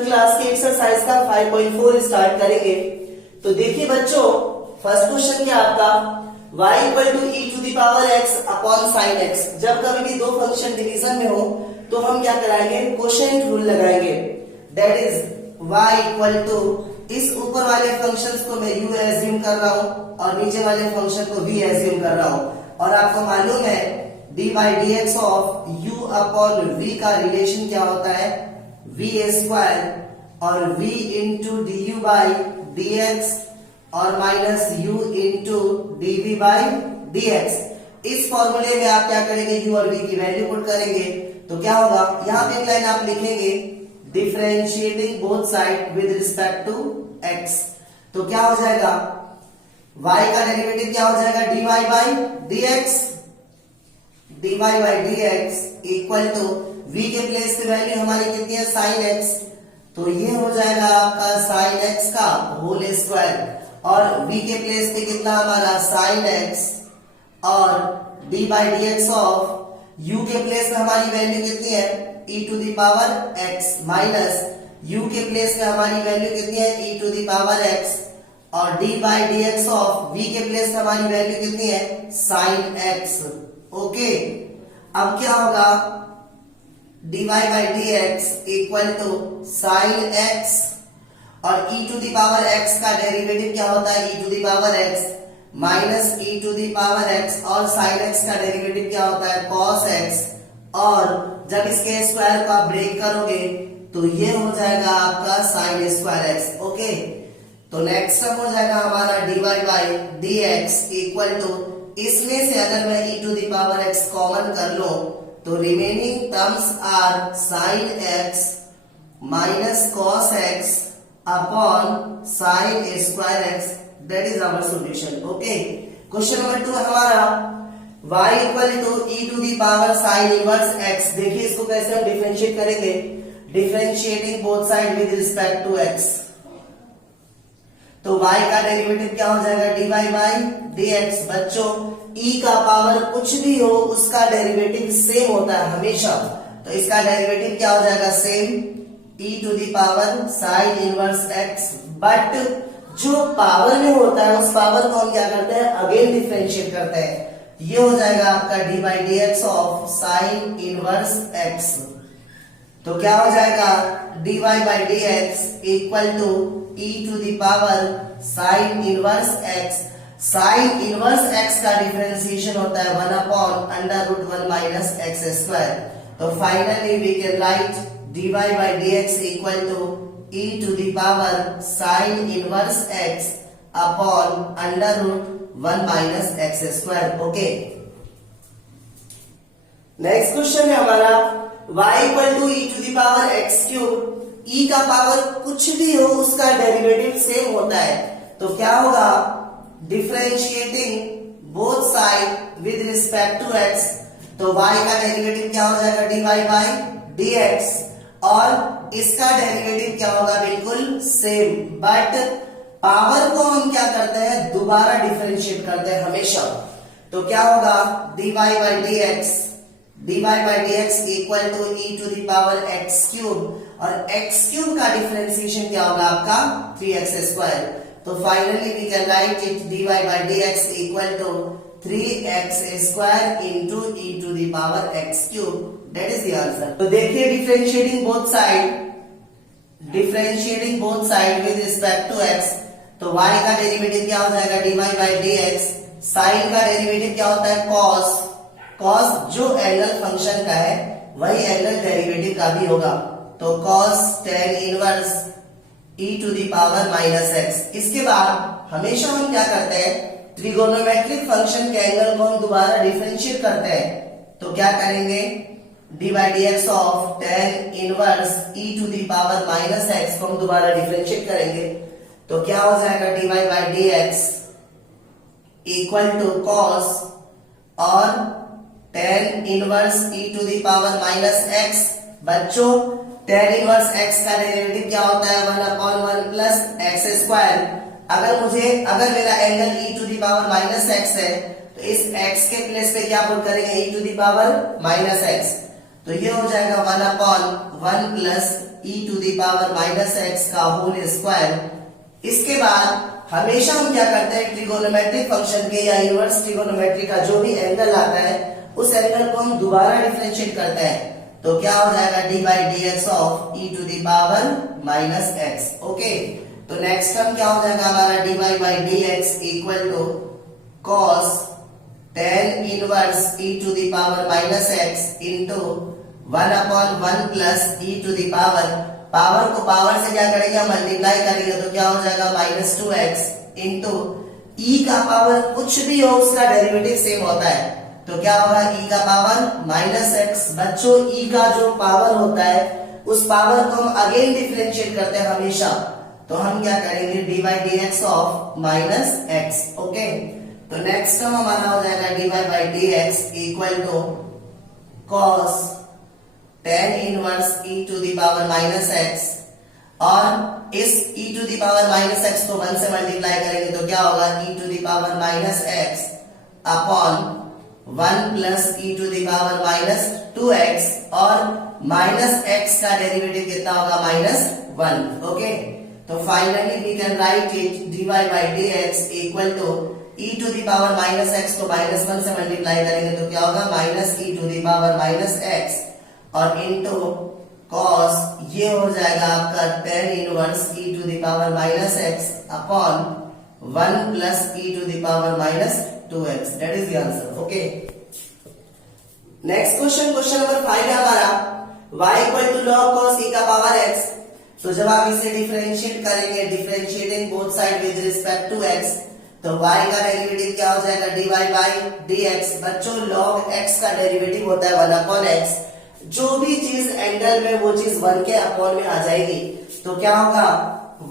Class की exercise का 5.4 start करेंगे। तो देखिए बच्चों, फर्स्ट क्वेश्चन क्या आपका y equal to e to the power x upon sine x। जब कभी भी दो फंक्शन डिवीजन में हो तो हम क्या कराएंगे, कोशेंट रूल लगाएंगे। That is y equal to, इस ऊपर वाले फंक्शंस को मैं u एज्यूम कर रहा हूं और नीचे वाले फंक्शन को v एज्यूम कर रहा हूं। और आपको मालूम है dy dx of u upon v का रिलेशन क्या होता है, v स्क्वायर और v into d u by D x और minus u into d v by D x. इस फॉर्मूले में आप क्या करेंगे, u और v की वैल्यू पुट करेंगे तो क्या होगा, यहाँ पे एक लाइन आप लिखेंगे differentiating both side with respect to x। तो क्या हो जाएगा, y का डेरिवेटिव क्या हो जाएगा, dy by dx, dy by dx equal to v के प्लेस पे वैल्यू हमारी कितनी है, साइन x। तो ये हो जाएगा आपका साइन x का होल स्क्वायर और v के प्लेस पे कितना हमारा साइन x और d by D x of u के प्लेस में हमारी वैल्यू कितनी है, e to the power x minus u के प्लेस में हमारी वैल्यू कितनी है, e to the power x और d by D x of v के प्लेस में हमारी वैल्यू कितनी है, साइन x। ओके, अब क्या होगा, dy by D x equal to sine x और e to the power x का डेरिवेटिव क्या होता है, e to the power x minus e to the power x और साइन x का डेरिवेटिव क्या होता है, cos x। और जब इसके स्क्वायर को आप ब्रेक करोगे तो ये हो जाएगा आपका साइन स्क्वायर x। ओके, तो नेक्स्ट टर्म हो जाएगा हमारा dy by D x equal to, इसमें से अगर मैं e to the power x common कर लो तो remaining terms are sine x minus cos x upon sine square x। That is our solution. Okay, question number 2 हमारा y equal to e to the power sine inverse x। देखिए इसको कैसे हम differentiate करेंगे, differentiating both side with respect to x। तो y का derivative क्या हो जाएगा, dy बाई dx। बच्चों e का पावर कुछ भी हो उसका डेरिवेटिव सेम होता है हमेशा, तो इसका डेरिवेटिव क्या हो जाएगा, same e to the power sine inverse x। But जो पावर में होता है उस पावर को हम क्या करते हैं, अगेन डिफरेंशिएट करते हैं। ये हो जाएगा आपका d by D x of sine inverse x। तो क्या हो जाएगा, dy by D x equal to e to the power sine inverse x। Sine inverse x का डिफरेंशिएशन होता है 1 upon under root 1 minus x square. तो finally we can write dy by D x equal to e to the power sine inverse x upon under root 1 minus x square. Okay, next question है हमारा y equal to e to the power x cube. e का power कुछ भी हो उसका derivative same होता है, तो क्या होगा, differentiating both side with respect to x। तो y का डेरिवेटिव क्या हो जाएगा, dy बाई dx और इसका डेरिवेटिव क्या होगा, बिल्कुल सेम। बट पावर को हम क्या करते हैं, दोबारा डिफरेंशिएट करते हैं हमेशा। तो क्या होगा, dy by dx equal to e to the power x cube और x क्यूब का डिफरेंशिएशन क्या होगा आपका 3x स्क्वायर। तो finally we can write it dy by dx equal to 3x square into e to the power x cube. That is the answer. तो देखिए differentiating both side with respect to x। तो y का derivative क्या हो जाएगा, dy by dx। Sine का derivative क्या होता है, cos। cos जो एंगल फंक्शन का है वही एंगल डेरिवेटिव का भी होगा, तो cos tan inverse e to the power minus x। इसके बाद हमेशा हम क्या करते हैं, ट्रिगोनोमेट्रिक फंक्शन के एंगल को हम दोबारा डिफरेंशिएट करते हैं। तो क्या करेंगे, d by D x of tan inverse e to the power minus x को हम दोबारा डिफरेंशिएट करेंगे। तो क्या हो जाएगा, dy by D x equal to cos और tan inverse e to the power minus x। बच्चों tan इनवर्स x का डेरिवेटिव क्या होता है, 1 अपॉन 1 प्लस एक्स स्क्वायर। अगर मेरा angle e to the power minus x है तो इस x के प्लेस पे क्या पुट करेंगे, e to the power minus x। तो ये हो जाएगा 1 upon 1 plus e to the power minus x का होल स्क्वायर। इसके बाद हमेशा हम क्या करते हैं, ट्रिगोनोमेट्रिक फंक्शन के या इनवर्स ट्रिगोनोमेट्री का जो भी एंगल आता है उस एंगल को हम दोबारा डिफरेंशिएट करते हैं। तो क्या हो जाएगा, d by D x of e to the power minus x. Okay, तो नेक्स्ट टर्म क्या हो जाएगा हमारा, d y by D x equal to cos tan inverse e to the power minus x into 1/1 plus e to the power को power से क्या करेंगे, multiply करेंगे तो क्या हो जाएगा -2x इंटू ई का पावर कुछ भी हो उसका डेरिवेटिव सेम होता है तो क्या होगा, ई का पावर -x। बच्चों ई का जो पावर होता है उस पावर को हम अगेन डिफरेंशिएट करते हैं हमेशा, तो हम क्या करेंगे, d by D x of -x। Okay, तो नेक्स्ट टर्म हमारा हो जाएगा d y by D x equal to cos tan inverse e to the power minus x, और इस e to the power minus x को 1 से multiply करेंगे तो क्या होगा, e to the power minus x upon 1 plus e to the power minus 2x, और minus x का डेरिवेटिव कितना होगा, -1। ओके, तो finally we can write it dy by dx equal to e to the power minus x को -1 से multiply करेंगे तो क्या होगा, -e to the power minus x और इनटू कॉस ये हो जाएगा आपका tan inverse e to the power minus x upon 1 plus e to the power minus 2x। That is the answer. Okay, next question, question number 5 है हमारा, y equal to log cos e का power x। तो जब आप इसे differentiate करेंगे, differentiating both side with respect to x, तो y का डेरिवेटिव क्या हो जाएगा, dy बाई dx। बच्चों log x का डेरिवेटिव होता है 1/x, जो भी चीज एंगल में वो चीज 1 के अपॉन में आ जाएगी तो क्या होगा,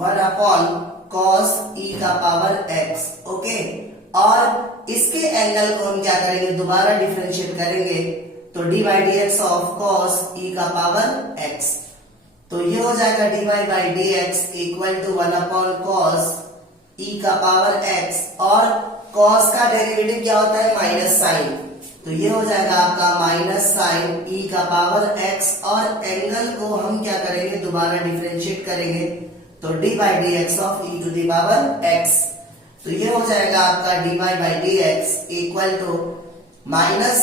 1/cos e का पावर x। ओके, और इसके एंगल को हम क्या करेंगे, दोबारा डिफरेंशिएट करेंगे तो d by D x of cos e का पावर x। तो ये हो जाएगा d y by D x equal to 1/cos e का पावर x, और cos का डेरिवेटिव क्या होता है, माइनस साइन, तो ये हो जाएगा आपका माइनस साइन e का पावर x, और एंगल को हम क्या करेंगे, दोबारा डिफरेंशिएट करेंगे तो d by D x of e to the power x। तो ये हो जाएगा आपका dy by D x equal to minus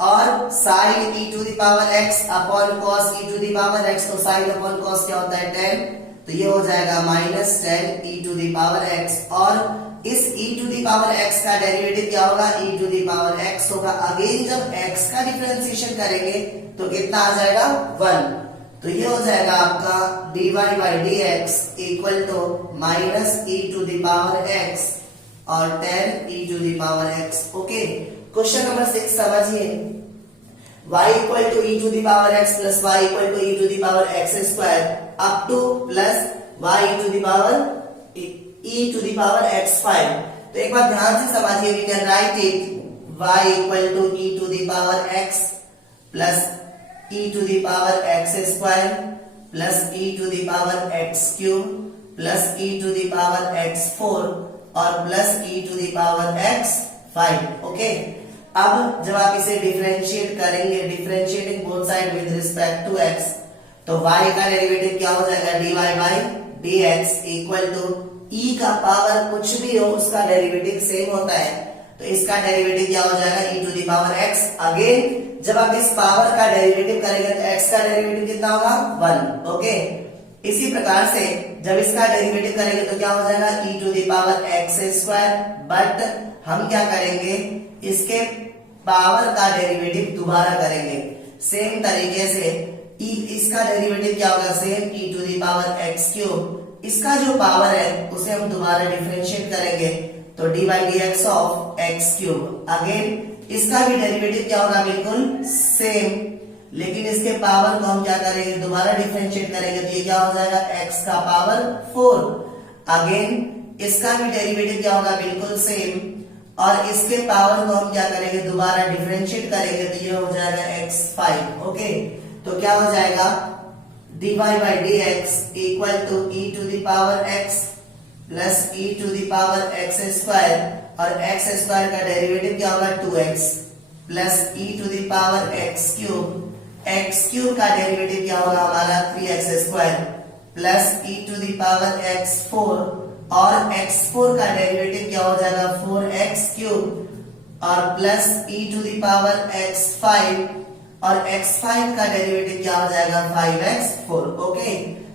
और sine e to the power x upon cos e to the power x, तो sine upon cos क्या होता है, tan, तो ये हो जाएगा -10 e to the power x, और इस e to the power x का डेरिवेटिव क्या होगा, e to the power x होगा। अगेन जब x का डिफरेंशिएशन करेंगे तो कितना आ जाएगा, 1, तो ये हो जाएगा आपका dy by D x equal to -e to the power x और 10 e to the power x। Okay, question number 6 समझिए, y equal to e to the power x plus y equal to e to the power x square up to plus y to the power e to the power x5। तो एक बार ध्यान से समझिए, we can write it y equal to e to the power x plus e to the power x square plus e to the power x cube plus e to the power x4 और plus e to the power x5। Okay, अब जब आप इसे differentiate करेंगे, differentiating both side with respect to x, तो y का derivative क्या हो जाएगा, dy by dx equal to e का पावर कुछ भी हो उसका डेरिवेटिव सेम होता है, तो इसका डेरिवेटिव क्या हो जाएगा, e to the power x। Again जब आप इस पावर का डेरिवेटिव करेंगे तो x का डेरिवेटिव कितना होगा, 1। ओके, इसी प्रकार से जब इसका डेरिवेटिव करेंगे तो क्या हो जाएगा, e to the power x square, but हम क्या करेंगे, इसके पावर का डेरिवेटिव दोबारा करेंगे सेम तरीके से। इसका डेरिवेटिव क्या होगा, same e to the power x cube, इसका जो पावर है उसे हम दोबारा डिफरेंशिएट करेंगे तो d by D x of x cube. Again इसका भी डेरिवेटिव क्या होगा, बिल्कुल सेम, लेकिन इसके पावर को हम क्या करेंगे, दोबारा डिफरेंशिएट करेंगे तो ये क्या हो जाएगा, x का पावर 4। अगेन इसका भी डेरिवेटिव क्या होगा, बिल्कुल सेम, और इसके पावर को हम क्या करेंगे, दोबारा डिफरेंशिएट करेंगे तो ये हो जाएगा x5। ओके, तो क्या हो जाएगा, dy by D x equal to e to the power x plus e to the power x square, और x स्क्वायर का डेरिवेटिव क्या होगा, 2x plus e to the power x cube x cube का derivative क्या होगा हमारा 3x² plus e to the power x4 और x4 का डेरिवेटिव क्या हो जाएगा 4x क्यूब और plus e to the power x5 और x5 का डेरिवेटिव क्या हो जाएगा 5x4। ओके,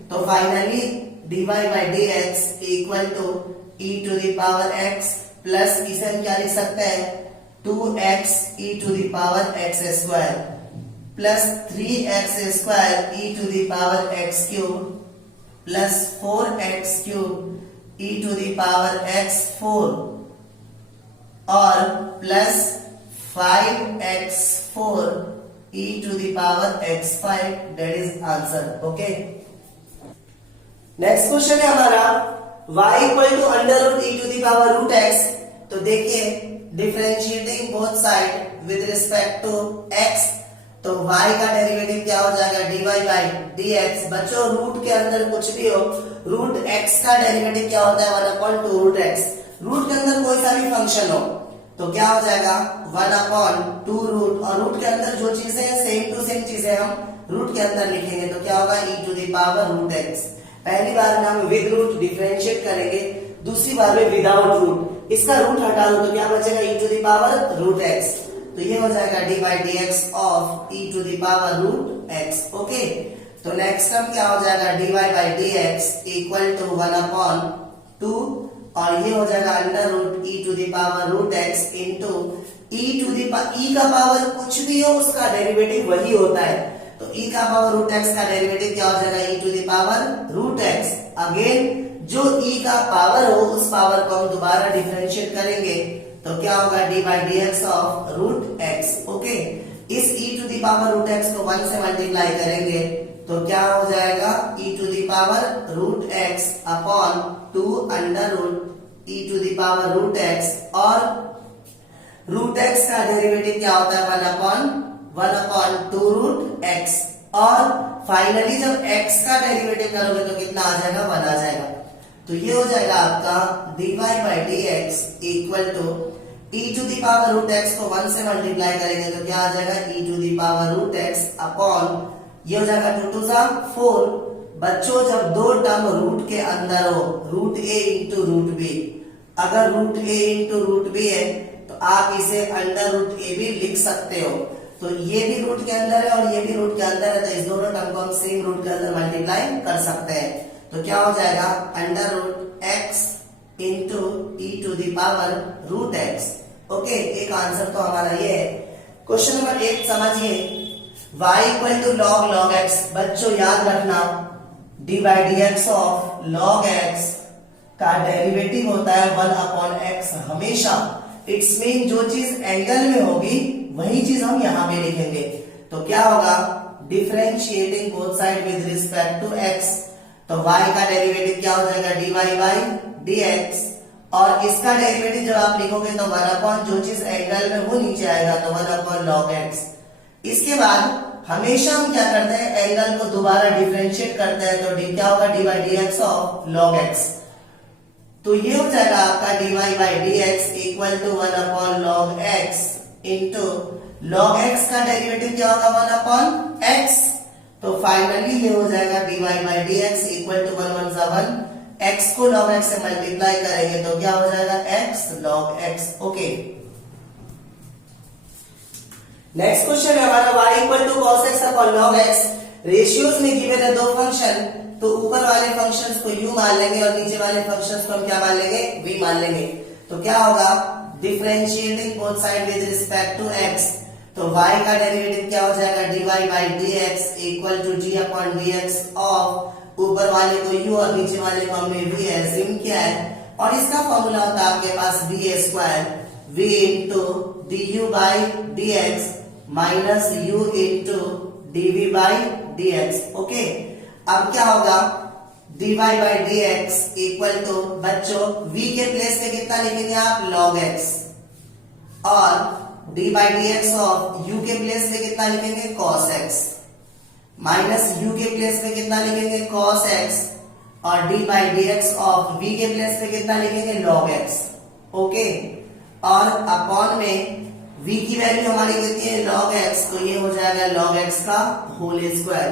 तो finally dy by dx equal to e to the power x plus इसे हम क्या लिख सकते हैं 2x e to the power x² plus 3x² e to the power x cube plus 4x cube e to the power x4 और plus 5x4 e to the power x5 that is answer. Okay, next question है हमारा y equal to under root e to the power root x। तो देखिए differentiating both side with respect to x, तो y का derivative क्या हो जाएगा dy by dx। बच्चों रूट के अंदर कुछ भी हो, रूट x का डेरिवेटिव क्या होता है 1/2 रूट x। रूट के अंदर कोई सा भी फंक्शन हो तो क्या हो जाएगा 1/2 रूट, और रूट के अंदर जो चीजें सेम टू सेम चीजें हम रूट के अंदर लिखेंगे तो क्या होगा e to the power root x। पहली बार में हम विद रूट डिफरेंशिएट करेंगे, दूसरी बार में विदाउट रूट। इसका रूट हटा दो तो क्या बचेगा e to the power root x, तो ये हो जाएगा dy by dx of e to the power root x। Okay, तो नेक्स्ट टर्म क्या हो जाएगा dy by dx equal to 1/2 और ये हो जाएगा under root e to the power root x into e to the e का power कुछ भी हो उसका डेरिवेटिव वही होता है, तो e का पावर रूट x का डेरिवेटिव क्या हो जाएगा e to the power root x। Again जो e का पावर हो उस पावर को हम दोबारा डिफरेंशिएट करेंगे तो क्या होगा dy by dx of root x। Okay, इस e to the power root x को 1 से मल्टीप्लाई करेंगे तो क्या हो जाएगा e to the power root x upon 2 under root e to the power root x, और रूट x का डेरिवेटिव क्या होता है 1/2 रूट x, और फाइनली जब x का डेरिवेटिव करोगे तो कितना आ जाएगा 1 आ जाएगा। तो ये हो जाएगा आपका dy by dx equal to e to the power root x को 1 से मल्टीप्लाई करेंगे तो क्या आ जाएगा e to the power root x upon ये हो जाएगा 2 2 4। बच्चों जब दो टर्म रूट के अंदर हो, root a into root b, अगर root a into root b है तो आप इसे अंडर रूट a भी लिख सकते हो। तो ये भी रूट के अंदर है और ये भी रूट के अंदर है, तो इस दोनों टर्म को हम सेम रूट के अंदर मल्टीप्लाई कर सकते हैं। तो क्या हो जाएगा under root x into e to the power root x। Okay, एक आंसर तो हमारा ये है। क्वेश्चन नंबर 1 समझिए, y equal to log x। बच्चों याद रखना dy by dx of log x का डेरिवेटिव होता है 1/x हमेशा। इट्स मीन जो चीज एंगल में होगी वही चीज हम यहाँ पे लिखेंगे। तो क्या होगा differentiating both side with respect to x, तो y का डेरिवेटिव क्या हो जाएगा dy बाई dx, और इसका डेरिवेटिव जब आप लिखोगे तो 1/, जो चीज एंगल में वो नीचे आएगा तो 1/log x। इसके बाद हमेशा हम क्या करते हैं एंगल को दोबारा डिफरेंशिएट करते हैं, तो क्या होगा dy by dx of log x। तो ये हो जाएगा आपका dy by dx equal to 1/log x into log x का डेरिवेटिव क्या होगा 1/x, तो फाइनली ये हो जाएगा dy by dx equal to 1 1 1, x को log x से मल्टीप्लाई करेंगे तो क्या हो जाएगा x log x। Okay, next question है हमारा y equal to cos x upon log x। Ratios में गिवन है दो फंक्शन, तो ऊपर वाले फंक्शंस को u मान लेंगे और नीचे वाले फंक्शंस को हम क्या मान लेंगे v मान लेंगे। तो क्या होगा differentiating both side with respect to x, तो y का डेरिवेटिव क्या हो जाएगा dy by dx equal to g upon dx of ऊपर वाले को u और नीचे वाले को हमने v एज्यूम किया है, और इसका फॉर्मूला होता है आपके पास b² v into du by dx minus u into dv by dx। Okay, अब क्या होगा dy by dx equal to बच्चों v के प्लेस पे कितना लिखेंगे आप log x, और d by dx of u के प्लेस पे कितना लिखेंगे cos x, माइनस u के प्लेस पे कितना लिखेंगे cos x, और d by dx of v के प्लेस पे कितना लिखेंगे log x। ओके, और अपॉन में v की वैल्यू हमारी कितनी है log x, तो ये हो जाएगा log x का होल स्क्वायर।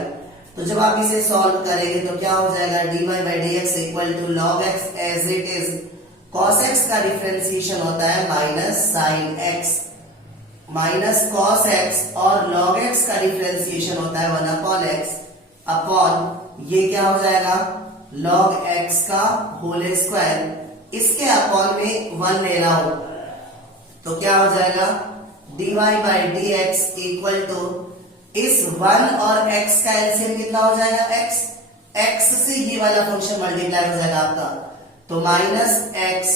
तो जब आप इसे सॉल्व करेंगे तो क्या हो जाएगा dy by dx equal to log x as it is cos x का डिफरेंशिएशन होता है minus sin x, minus cos x और log x का डिफरेंशिएशन होता है 1 अपॉन x अपॉन ये क्या हो जाएगा log x का होल स्क्वायर, इसके अपॉन में 1 ले रहा हूं तो क्या हो जाएगा dy by dx equal to इस 1 और x का एलसीएम कितना हो जाएगा x, x से ये वाला फंक्शन मल्टीप्लाई हो जाएगा आपका, तो माइनस x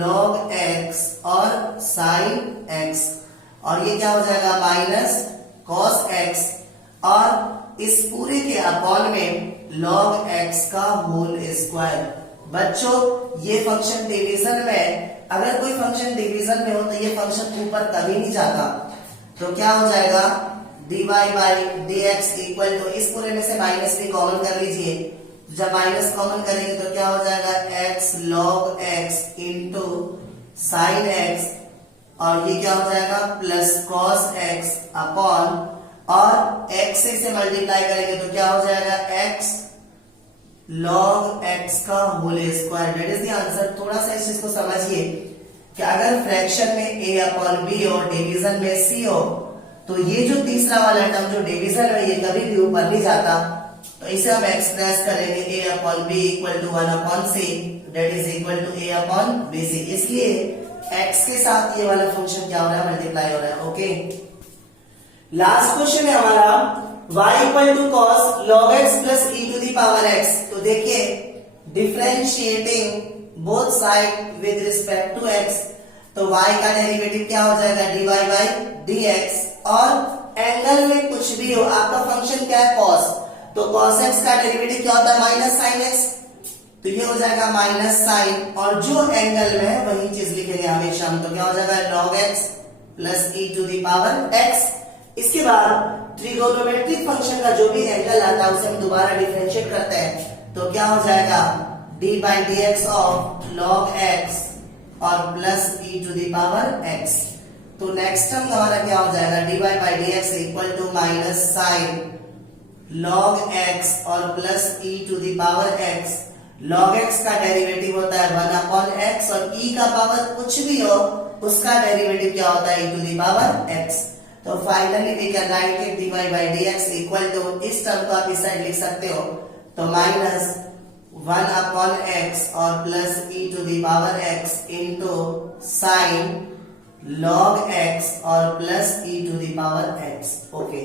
log x और sin x और ये क्या हो जाएगा माइनस cos x और इस पूरे के अपॉन में log x का होल स्क्वायर। बच्चों ये फंक्शन डिवीजन में, अगर कोई फंक्शन डिवीजन में हो तो ये फंक्शन ऊपर कभी नहीं जाता, तो क्या हो जाएगा dy by dx equal to इस पूरे में से माइनस भी कॉमन कर लीजिए, जब माइनस कॉमन करेंगे तो क्या हो जाएगा x log x into sign x और ये क्या हो जाएगा प्लस cos x अपॉन और x से इसे मल्टीप्लाई करेंगे तो क्या हो जाएगा x log x का whole square. That is the answer. थोड़ा सा इस चीज को समझिए कि अगर फ्रैक्शन में a अपॉन b हो, डिवीजन में c हो, तो ये जो तीसरा वाला टर्म जो डिवीजन है ये कभी भी ऊपर नहीं जाता, तो इसे हम एक्सप्रेस करेंगे a upon b equal to 1 upon c, that is equal to a upon bc। इसलिए x के साथ ये वाला फंक्शन क्या हो रहा है मल्टीप्लाई हो रहा है। ओके, लास्ट क्वेश्चन है हमारा y equal to cos log x plus e to the power x। तो देखिए differentiating both side with respect to x, तो y का डेरिवेटिव क्या हो जाएगा dy बाई dx और एंगल में कुछ भी हो, आपका फंक्शन क्या है cos, तो cos x का डेरिवेटिव क्या होता है माइनस sin x, तो ये हो जाएगा माइनस sin और जो एंगल में है वही चीज लिखेंगे हमेशा हम, तो क्या हो जाएगा log x plus e to the power x। इसके बाद ट्रिगोनोमेट्रिक फंक्शन का जो भी एंगल आता है उसे हम दोबारा डिफरेंशिएट करते हैं, तो क्या हो जाएगा d by dx of log x और plus e to the power x। तो नेक्स्ट टर्म हमारा क्या हो जाएगा dy by dx equal to minus sine log x और plus e to the power x। log x का derivative होता है 1 अपॉन x और e का पावर कुछ भी हो उसका डेरिवेटिव क्या होता है e to the power x। तो finally we can write it dy by dx equal to, इस टर्म को आप इस साइड लिख सकते हो, तो माइनस 1 अपॉन x और plus e to the power x into sine log x और plus e to the power x। Okay.